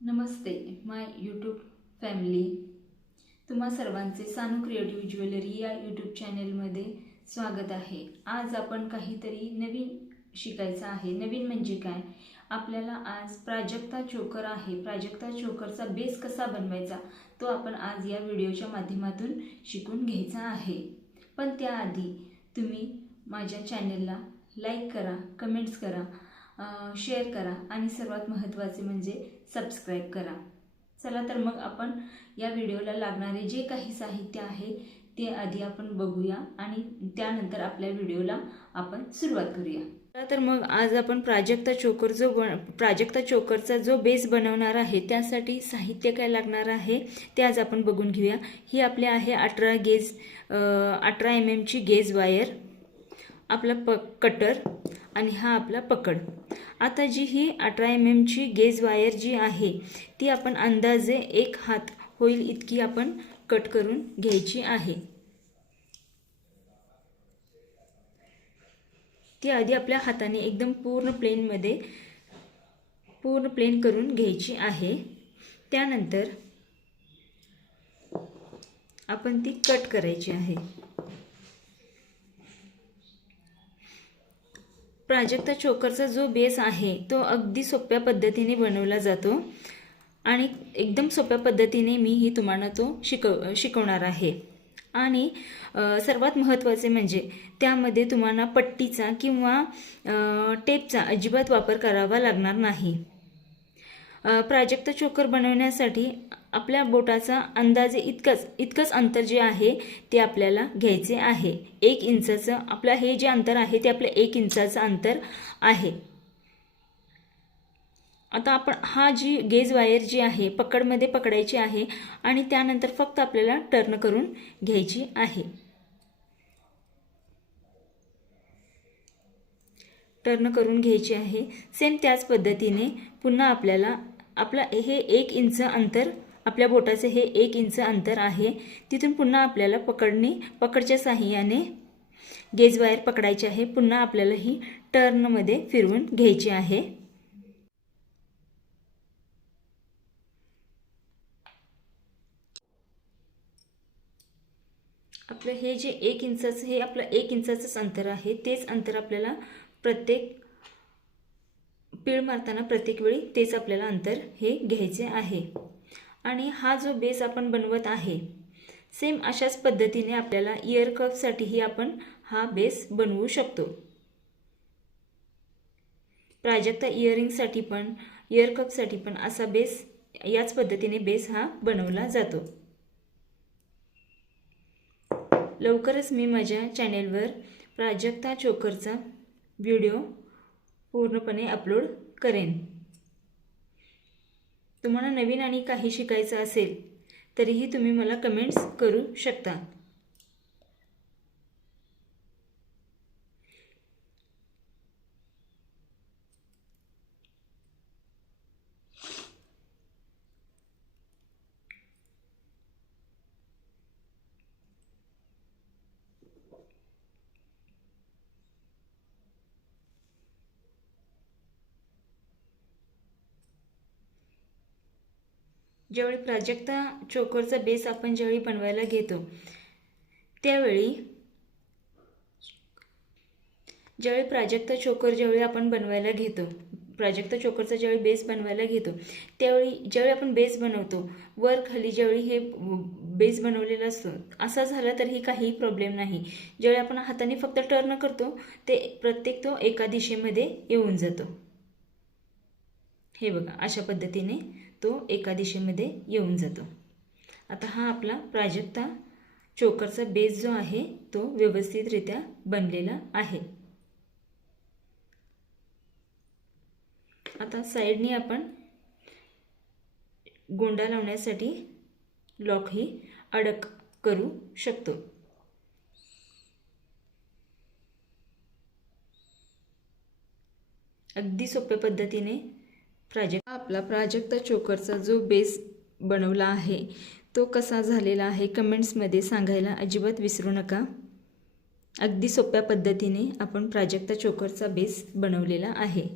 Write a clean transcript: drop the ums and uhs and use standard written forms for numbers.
नमस्ते माय YouTube family. तुम्हा सर्वांचे Sanu creative jewellery या यूट्यूब चॅनलमध्ये स्वागत आहे. आज आपण काहीतरी नवीन शिकायचं आहे. नवीन म्हणजे काय, आपल्याला आज प्राजक्ता चोकर आहे. प्राजक्ता चोकरचा बेस कसा बनवायचा तो आपण आज या व्हिडिओच्या माध्यमातून शिकून घ्यायचा आहे. पण त्याआधी तुम्ही माझ्या चॅनलला लाईक करा, कमेंट्स करा, शेअर करा आणि सर्वात महत्त्वाचे म्हणजे सबस्क्राईब करा. चला तर मग आपण या व्हिडिओला लागणारे जे काही साहित्य आहे ते आधी आपण बघूया आणि त्यानंतर आपल्या व्हिडिओला आपण सुरुवात करूया. तर मग आज आपण प्राजक्ता चोकरचा जो बेस बनवणार आहे त्यासाठी साहित्य काय लागणार आहे ते आज आपण बघून घेऊया. ही आपली आहे 18 mm ची गेज वायर, आपला कटर आणि हा आपला पकड. आता जी ही 18 mm ची गेज वायर जी आहे ती आपण अंदाजे 1 हात होईल इतकी आपण कट करून घ्यायची आहे. ती आधी आपल्या हाताने एकदम पूर्ण प्लेन करून घ्यायची आहे. त्यानंतर आपण ती कट करायची आहे. प्राजक्ता चोकरचा जो बेस आहे तो अगदी सोप्या पद्धतीने बनवला जातो आणि एकदम सोप्या पद्धतीने मी ही तुम्हाला तो शिकवणार आहे. आणि सर्वात महत्त्वाचे म्हणजे त्यामध्ये तुम्हाला पट्टीचा किंवा टेपचा अजिबात वापर करावा लागणार नाही. प्राजक्ता चोकर बनवण्यासाठी आपल्या बोटाचा अंदाजे इतकंच अंतर जे आहे ते आपल्याला घ्यायचे आहे. 1 इंचाचं आपलं हे जे अंतर आहे ते आपलं 1 इंचाचं अंतर आहे. आता आपण हा जी गेज वायर जी आहे पकडमध्ये पकडायची आहे आणि त्यानंतर फक्त आपल्याला टर्न करून घ्यायची आहे. टर्न करून घ्यायची आहे. सेम त्याच पद्धतीने पुन्हा आपल्याला हे 1 इंच अंतर, आपल्या बोटाचे हे 1 इंच अंतर आहे, तिथून पुन्हा आपल्याला पकडच्या साहाय्याने गेज वायर पकडायची आहे. पुन्हा आपल्याला ही टर्नमध्ये फिरवून घ्यायची आहे. आपलं हे जे 1 इंचाचं हे आपलं 1 इंचाचंच अंतर आहे. तेच अंतर आपल्याला पीळ मारताना प्रत्येक वेळी तेच आपल्याला अंतर हे घ्यायचे आहे. आणि हा जो बेस आपण बनवत आहे सेम अशाच पद्धतीने आपल्याला इयर कपसाठीही आपण हा बेस बनवू शकतो. प्राजक्ता इयरिंगसाठी पण इयर कपसाठी पण असा बेस, याच पद्धतीने बेस हा बनवला जातो. लवकरच मी माझ्या चॅनेलवर प्राजक्ता चोकरचा व्हिडिओ पूर्णपणे अपलोड करेन. तुम्हाला नवीन आणि काही शिकायचं असेल तरीही तुम्ही मला कमेंट्स करू शकता. ज्यावेळी प्राजक्ता चोकरचा बेस आपण ज्यावेळी बनवायला घेतो त्यावेळी प्राजक्ता चोकरचा ज्यावेळी बेस बनवायला घेतो त्यावेळी ज्यावेळी आपण बेस बनवतो वर खाली ज्यावेळी हे बेस बनवलेला असतो असा झाला तरीही काही प्रॉब्लेम नाही. ज्यावेळी आपण हाताने फक्त टर्न करतो ते प्रत्येक तो एका दिशेमध्ये येऊन जातो. हे बघा, अशा पद्धतीने तो एका दिशेमध्ये येऊन जातो. आता हा आपला प्राजक्ता चोकरचा बेस जो आहे तो व्यवस्थितरित्या बनलेला आहे. आता साइडनी आपण गोंडा लावण्यासाठी लॉक ही अडक करू शकतो. अगदी सोप्या पद्धतीने आपला प्राजक्ता चोकरचा जो बेस बनवला आहे तो कसा झालेला आहे कमेंट्समध्ये सांगायला अजिबात विसरू नका. अगदी सोप्या पद्धतीने आपण प्राजक्ता चोकरचा बेस बनवलेला आहे.